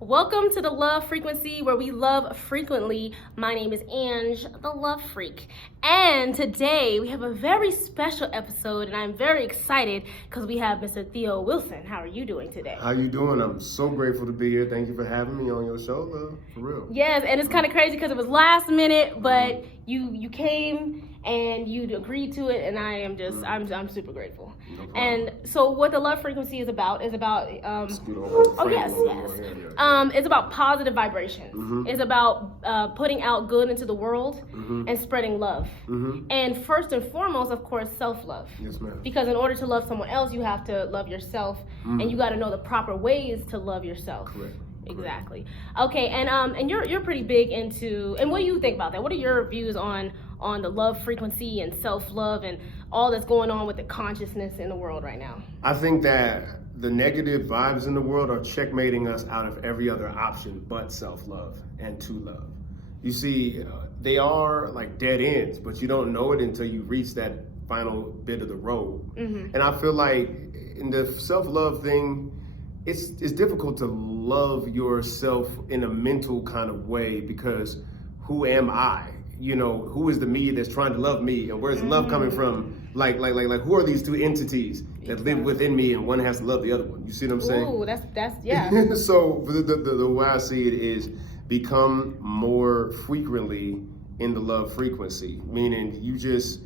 Welcome to the Love Frequency, where we love frequently. My name is Ange, the Love Freak. And today we have a very special episode, and I'm very excited because we have Mr. Theo Wilson. How are you doing today? How you doing? I'm so grateful to be here. Thank you for having me on your show, love. For real. Yes, and it's kind of crazy because it was last minute, but you came and you agreed to it, and I'm super grateful. No problem. And so what the Love Frequency is about it's about positive vibrations. Mm-hmm. It's about putting out good into the world and spreading love. Mm-hmm. And first and foremost, of course, self-love. Yes, ma'am. Because in order to love someone else, you have to love yourself, and you got to know the proper ways to love yourself. Correct. Exactly. Okay, and you're pretty big into, and what do you think about that? What are your views on the love frequency and self-love and all that's going on with the consciousness in the world right now? I think that the negative vibes in the world are checkmating us out of every other option but self-love and to love. You see, they are like dead ends, but you don't know it until you reach that final bit of the road. And I feel like in the self-love thing, it's difficult to love yourself in a mental kind of way, because who am I? You know, who is the me that's trying to love me, and where's love coming from? Like, who are these two entities that live within me, and one has to love the other one? You see what I'm saying? Ooh, that's yeah. So the way I see it is become more frequently in the love frequency, meaning you just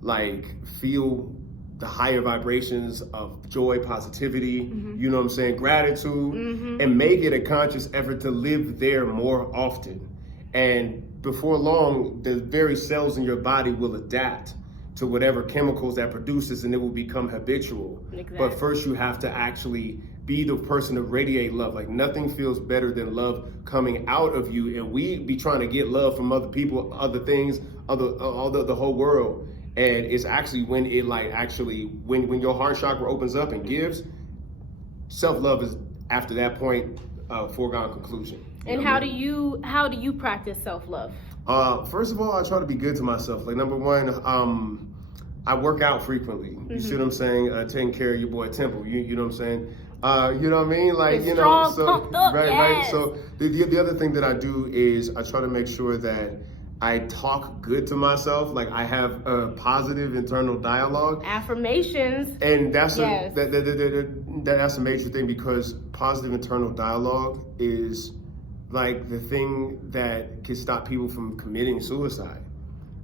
like feel the higher vibrations of joy, positivity, you know what I'm saying, gratitude, and make it a conscious effort to live there more often. And before long, the very cells in your body will adapt to whatever chemicals that produces, and it will become habitual. Exactly. But first you have to actually be the person to radiate love. Like nothing feels better than love coming out of you. And we be trying to get love from other people, other things, the whole world. And it's actually when it when your heart chakra opens up and gives, self-love is after that point foregone conclusion. And how do you practice self-love? First of all, I try to be good to myself. Like number one, I work out frequently. You see what I'm saying? Taking care of your boy Temple. You know what I'm saying? You know what I mean? Like, it's you know, strong, so pumped up, right. yes. So the other thing that I do is I try to make sure that I talk good to myself. Like I have a positive internal dialogue. Affirmations. And that's yes. That's a major thing, because positive internal dialogue is like the thing that can stop people from committing suicide.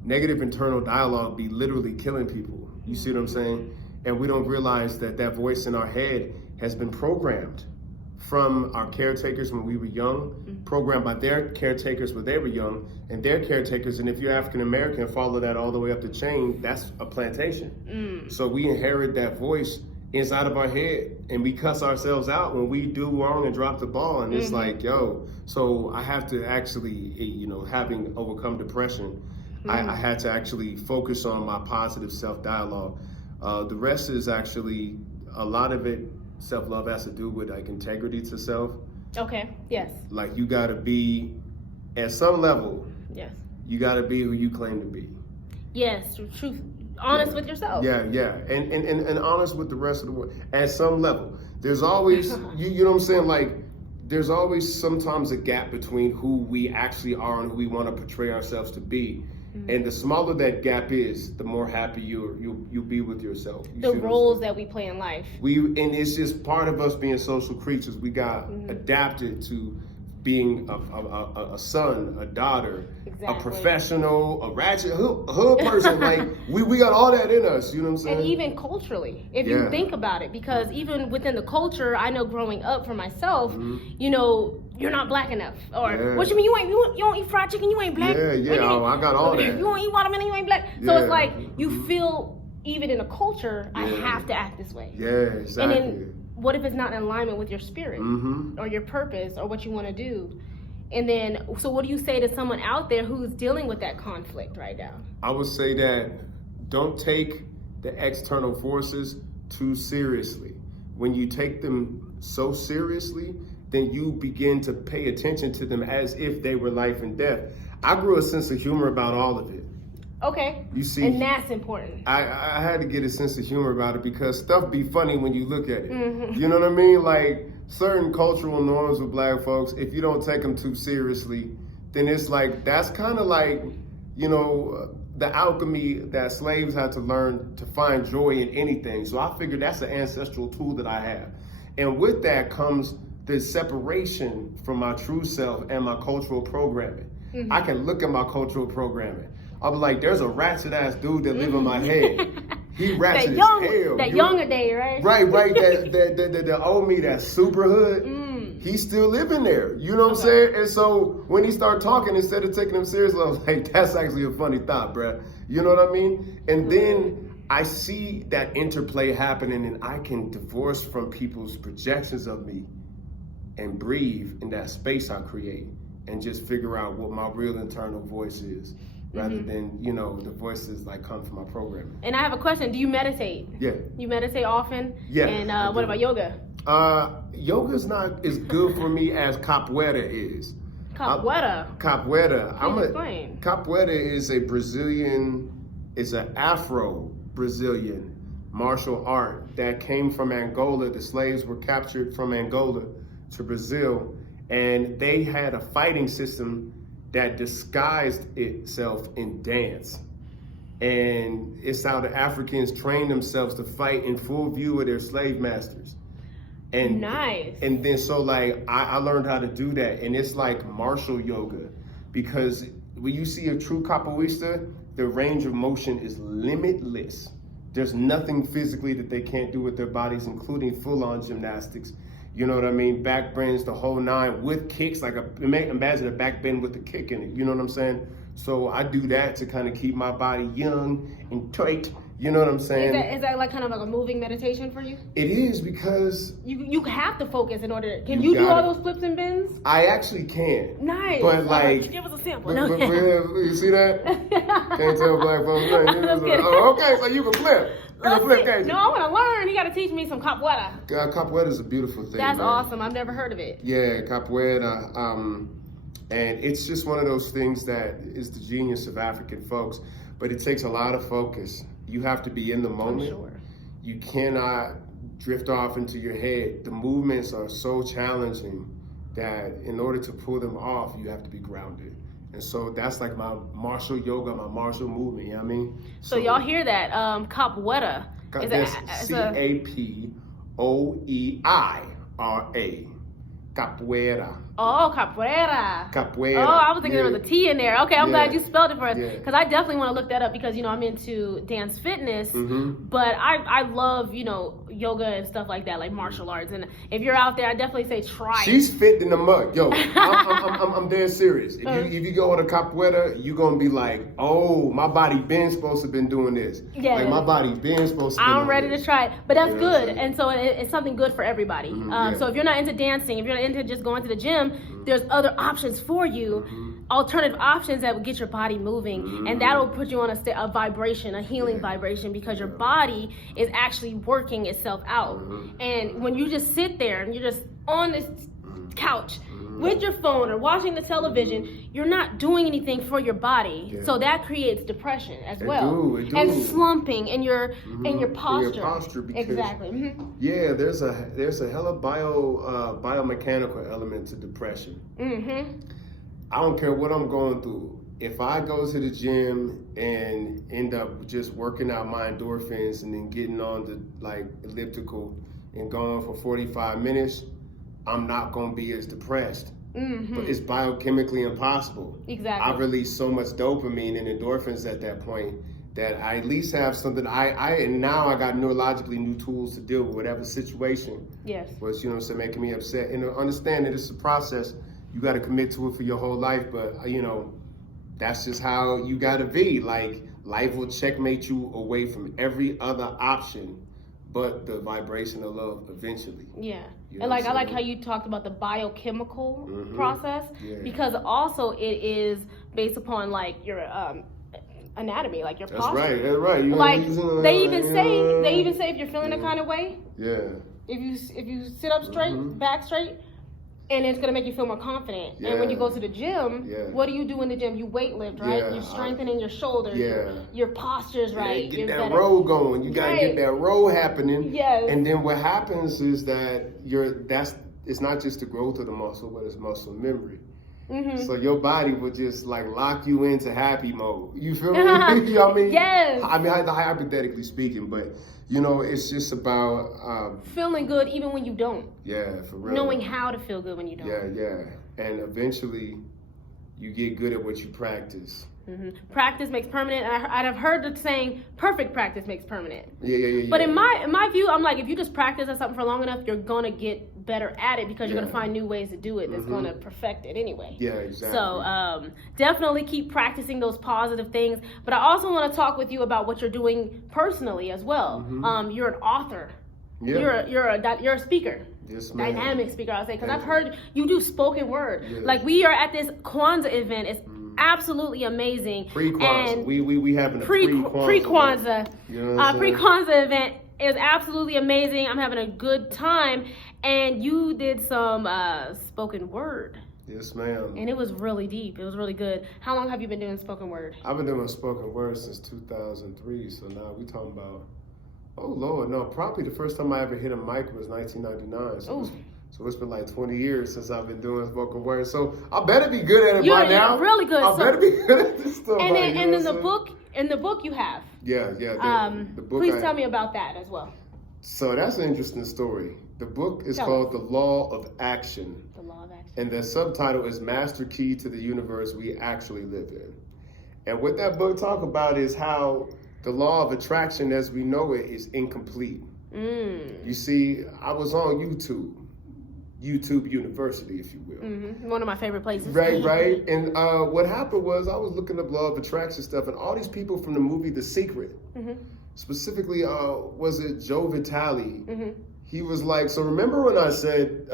Negative internal dialogue be literally killing people. You see what I'm saying? And we don't realize that voice in our head has been programmed from our caretakers when we were young, programmed by their caretakers when they were young, and their caretakers. And if you're African American, follow that all the way up the chain, that's a plantation. So we inherit that voice inside of our head, and we cuss ourselves out when we do wrong and drop the ball. And it's like, yo, so I have to actually, you know, having overcome depression, I had to actually focus on my positive self-dialogue. The rest is actually, a lot of it, self-love has to do with like integrity to self. Okay, yes. Like you gotta be, at some level, Yes. you gotta be who you claim to be. Yes, truth. Honest with yourself. Yeah, and honest with the rest of the world. At some level, there's always, you know what I'm saying? Like, there's always sometimes a gap between who we actually are and who we want to portray ourselves to be. And the smaller that gap is, the more happy you'll be with yourself. The roles that we play in life. And it's just part of us being social creatures. We got adapted to being a son, a daughter, a professional, a ratchet hood person. Like we got all that in us, you know what I'm saying? And even culturally, if you think about it, because even within the culture, I know growing up for myself, you know, you're not black enough. Or what you mean you don't eat fried chicken, you ain't black? Oh, I got all that. You don't eat watermelon, you ain't black. So it's like you feel, even in a culture, I have to act this way. Yeah, exactly. And then what if it's not in alignment with your spirit or your purpose or what you want to do? And then, so what do you say to someone out there who's dealing with that conflict right now? I would say that don't take the external forces too seriously. When you take them so seriously, then you begin to pay attention to them as if they were life and death. I grew a sense of humor about all of it. Okay. You see, and that's important. I had to get a sense of humor about it, because stuff be funny when you look at it. You know what I mean? Like certain cultural norms with black folks, if you don't take them too seriously, then it's like, that's kind of like, you know, the alchemy that slaves had to learn to find joy in anything. So I figured that's an ancestral tool that I have. And with that comes the separation from my true self and my cultural programming. I can look at my cultural programming. I'll be like, there's a ratchet ass dude that live in my head. He ratchet as hell. That younger day, right? Right. The old me, that super hood, he's still living there. You know what I'm saying? And so when he started talking, instead of taking him seriously, I was like, that's actually a funny thought, bruh. You know what I mean? And then I see that interplay happening, and I can divorce from people's projections of me and breathe in that space I create and just figure out what my real internal voice is. Rather than, you know, the voices like come from my programming. And I have a question. Do you meditate? Yeah. You meditate often? Yeah. And what about yoga? Yoga's not as good for me as capoeira is. Capoeira? Capoeira. Explain. Capoeira is a Brazilian, it's an Afro-Brazilian martial art that came from Angola. The slaves were captured from Angola to Brazil, and they had a fighting system that disguised itself in dance. And it's how the Africans trained themselves to fight in full view of their slave masters. And nice. And then so like, I learned how to do that. And it's like martial yoga, because when you see a true capoeirista, the range of motion is limitless. There's nothing physically that they can't do with their bodies, including full-on gymnastics. You know what I mean? Back bends, the whole nine, with kicks, like imagine a back bend with a kick in it. You know what I'm saying? So I do that to kind of keep my body young and tight. You know what I'm saying? Is that like kind of like a moving meditation for you? It is, because you have to focus in order. Can you do all those flips and bends? I actually can. Nice. But like, give us a sample. You see that? Can't tell black folks. Oh, okay, so you can flip. No, I want to learn. You got to teach me some capoeira. Capoeira is a beautiful thing. That's awesome. I've never heard of it. Yeah, capoeira. And it's just one of those things that is the genius of African folks. But it takes a lot of focus. You have to be in the moment. I'm sure. You cannot drift off into your head. The movements are so challenging that in order to pull them off, you have to be grounded. And so that's like my martial yoga, my martial movement, you know what I mean? So y'all hear that, capoeira. That's C-A-P-O-E-I-R-A. Capoeira. Oh, capoeira. Capoeira. Oh, I was thinking there was a T in there. Okay, I'm glad you spelled it for us. Yeah. Because I definitely want to look that up, because, you know, I'm into dance fitness. But I love, you know, yoga and stuff like that, like martial arts. And if you're out there, I definitely say try it. She's fit in the mud. Yo, I'm dead serious. If you go on a capoeira, you're going to be like, oh, my body been supposed to been doing this. Yeah. Like, my body been supposed to be I'm ready to try it. But that's good. Saying? And so it's something good for everybody. So if you're not into dancing, if you're not into just going to the gym, there's other options for you, alternative options that will get your body moving, and that'll put you on a vibration, a healing vibration, because your body is actually working itself out. And when you just sit there and you're just on this couch with your phone or watching the television, you're not doing anything for your body. So that creates depression as well. It do. And slumping in your posture. In your posture, because, exactly. Yeah, there's a hella biomechanical element to depression. I don't care what I'm going through. If I go to the gym and end up just working out my endorphins and then getting on the like elliptical and going for 45 minutes, I'm not going to be as depressed. But it's biochemically impossible. Exactly. I release so much dopamine and endorphins at that point that I at least have something. And now I got neurologically new tools to deal with whatever situation. Yes. Was, you know what I'm saying, making me upset. And understand that it's a process. You got to commit to it for your whole life. But, you know, that's just how you got to be. Like, life will checkmate you away from every other option but the vibration of love eventually. Yeah. You know And like I like how you talked about the biochemical process, because also it is based upon like your anatomy, like your posture. That's right. You like they even say if you're feeling a kind of way, if you sit up straight, back straight, and it's gonna make you feel more confident. And when you go to the gym, what do you do in the gym? You weight lift, right? You're strengthening your shoulders. Your posture's right. Get that roll going. You gotta get that roll happening. Yes. And then what happens is that it's not just the growth of the muscle, but it's muscle memory. Mm-hmm. So your body will just like lock you into happy mode. You feel me? You know what I mean? Yes. I mean, hypothetically speaking, but you know, it's just about feeling good even when you don't. Yeah, for real. Knowing how to feel good when you don't. Yeah. And eventually, you get good at what you practice. Mm-hmm. Practice makes permanent. I've heard the saying, perfect practice makes permanent. Yeah. But in my view, I'm like, if you just practice at something for long enough, you're gonna get better at it because you're gonna find new ways to do it that's gonna perfect it anyway. Yeah, exactly. So definitely keep practicing those positive things. But I also want to talk with you about what you're doing personally as well. You're an author. Yeah. You're a speaker. Yes, ma'am. Dynamic speaker, I'll say, because I've heard you do spoken word. Yes. Like we are at this Kwanzaa event. It's absolutely amazing. Pre-Kwanzaa. We having a pre-Kwanzaa. Pre-Kwanzaa event is absolutely amazing. I'm having a good time. And you did some spoken word. Yes, ma'am. And it was really deep. It was really good. How long have you been doing spoken word? I've been doing spoken word since 2003. So now we talking about, oh Lord, no, probably the first time I ever hit a mic was 1999. So it's been like 20 years since I've been doing spoken word. So I better be good at it by now. You're really good. I better be good at this stuff. And then the book you have. Yeah. The book. Please tell me about that as well. So that's an interesting story. The book is called The Law of Action. The Law of Action. And the subtitle is Master Key to the Universe We Actually Live In. And what that book talks about is how the law of attraction as we know it is incomplete. You see, I was on YouTube University, if you will. One of my favorite places. Right. And what happened was I was looking up law of attraction stuff, and all these people from the movie The Secret, specifically, was it Joe Vitale? He was like, so remember when I said,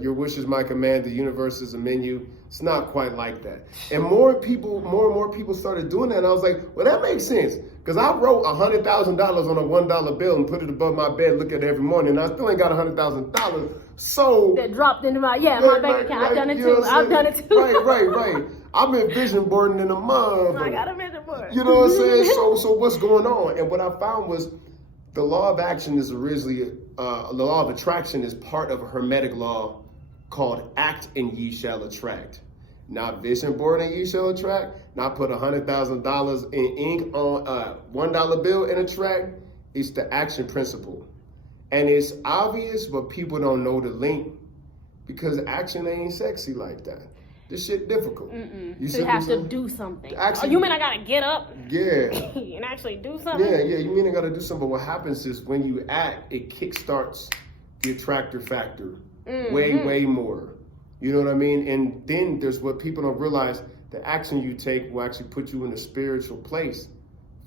your wish is my command, the universe is a menu? It's not quite like that. And more and more people started doing that. And I was like, well, that makes sense. Because I wrote $100,000 on a $1 bill and put it above my bed, look at it every morning. And I still ain't got $100,000. So that dropped into my bank account. I've done it too. I've done it too. Right. I've been vision boarding in a month. I got a vision board. You know what I'm saying? So what's going on? And what I found was the law of action is originally, the law of attraction is part of a hermetic law called act and ye shall attract. Not vision board and ye shall attract. Not put $100,000 in ink on a $1 bill and attract. It's the action principle. And it's obvious, but people don't know the link because action ain't sexy like that. This shit difficult. You have to do something. You mean I gotta get up? Yeah. And actually do something? Yeah. You mean I gotta do something. But what happens is when you act, it kickstarts the attractor factor way more. You know what I mean? And then there's what people don't realize: the action you take will actually put you in a spiritual place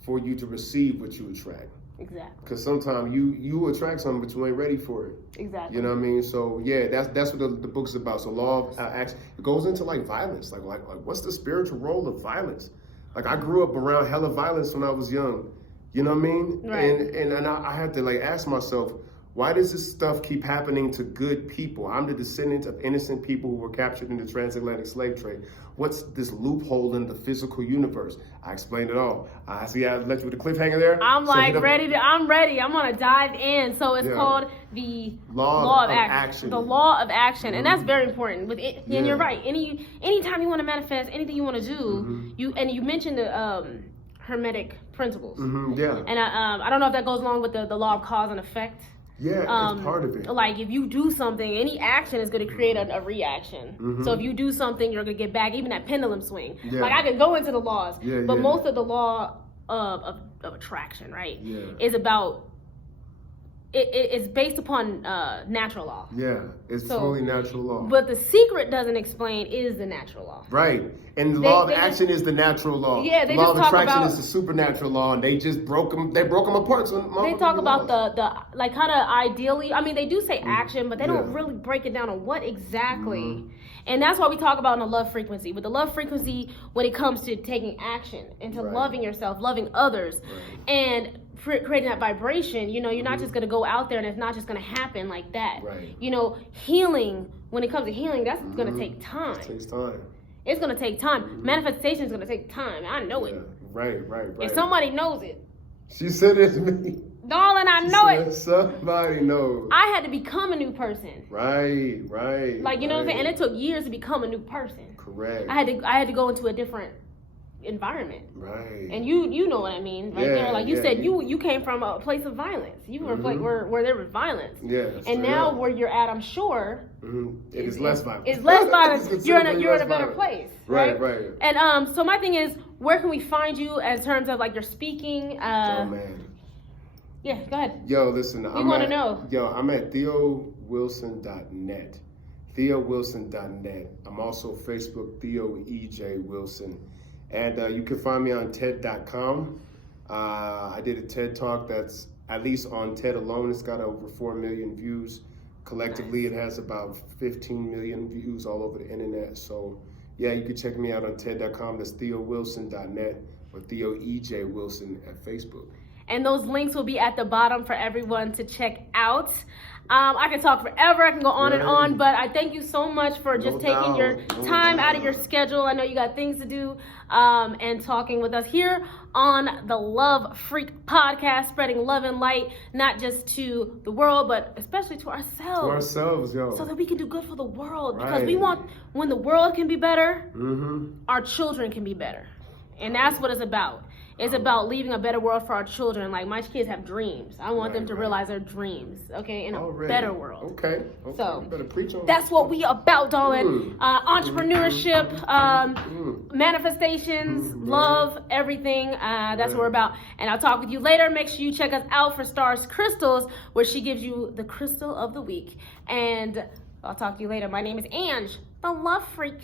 for you to receive what you attract. Exactly. Because sometimes you attract something, but you ain't ready for it. Exactly. You know what I mean? So yeah, that's what the book's about. So law of action. It goes into like violence. Like what's the spiritual role of violence? Like I grew up around hella violence when I was young. You know what I mean? Right. And I had to like ask myself, why does this stuff keep happening to good people? I'm the descendant of innocent people who were captured in the transatlantic slave trade. What's this loophole in the physical universe? I explained it all. I let you with a cliffhanger there. I'm ready. I'm ready. I'm gonna dive in. So it's called the law of action. The law of action, and that's very important. With it, and you're right. Anytime you want to manifest anything you want to do, you mentioned the hermetic principles. Yeah. And I don't know if that goes along with the law of cause and effect. Yeah, it's part of it. Like if you do something, any action is going to create a reaction. So if you do something, you're going to get back. Even that pendulum swing. Yeah. Like I could go into the laws, but most of the law of attraction, right, is about. It's based upon natural law. Yeah, it's totally natural law. But the secret doesn't explain is the natural law. Right. And the law of action is the natural law. Yeah, the law of attraction is the supernatural law, and they just broke them. They broke them apart. So they talk about the like kind of ideally. I mean, they do say action, but they don't really break it down on what exactly. And that's why we talk about in the love frequency. With the love frequency, when it comes to taking action and to loving yourself, loving others, and creating that vibration, you know, you're not just going to go out there and it's not just going to happen like that. Right. You know, healing, when it comes to healing, that's going to take time. It takes time. It's going to take time. Manifestation is going to take time. I know it. Right. If somebody knows it. She said it to me. Darling, I know it. Somebody knows. I had to become a new person. Right. Like, you know what I'm saying? And it took years to become a new person. Correct. I had to go into a different environment. Right. And you know what I mean, right there. Like you said, you came from a place of violence. You were like where there was violence. Yeah. And now where you're at, I'm sure, it is less violent. It's less violent. You're in a better place. Right. And so my thing is, where can we find you in terms of like your speaking? Oh man. Yeah, go ahead. Yo, listen. We want to know. Yo, I'm at TheoWilson.net. TheoWilson.net. I'm also Facebook, Theo EJ Wilson. And you can find me on TED.com. I did a TED Talk that's, at least on TED alone, it's got over 4 million views. Collectively, it has about 15 million views all over the internet. So, yeah, you can check me out on TED.com. That's TheoWilson.net or Theo EJ Wilson at Facebook. And those links will be at the bottom for everyone to check out. I can talk forever. I can go on and on, but I thank you so much for just taking your time out of your schedule. I know you got things to do, and talking with us here on the Love Freq podcast, spreading love and light, not just to the world, but especially to ourselves. To ourselves, yo. So that we can do good for the world. Because we want, when the world can be better, our children can be better. And that's what it's about. It's about leaving a better world for our children. Like, my kids have dreams. I want them to realize their dreams, okay, in a better world. Okay. So, you better preach on that's what we about, darling. Entrepreneurship, manifestations, love, everything. That's what we're about. And I'll talk with you later. Make sure you check us out for Stars Crystals, where she gives you the crystal of the week. And I'll talk to you later. My name is Ange, the Love Freq.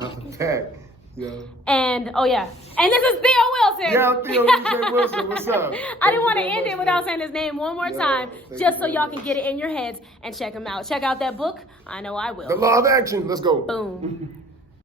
I'm back. Yeah. And and this is Theo Wilson. Yeah, Theo EJ Wilson. What's up? I didn't want to end it without saying his name one more time, just so y'all can get it in your heads and check him out. Check out that book. I know I will. The Law of Action. Let's go. Boom.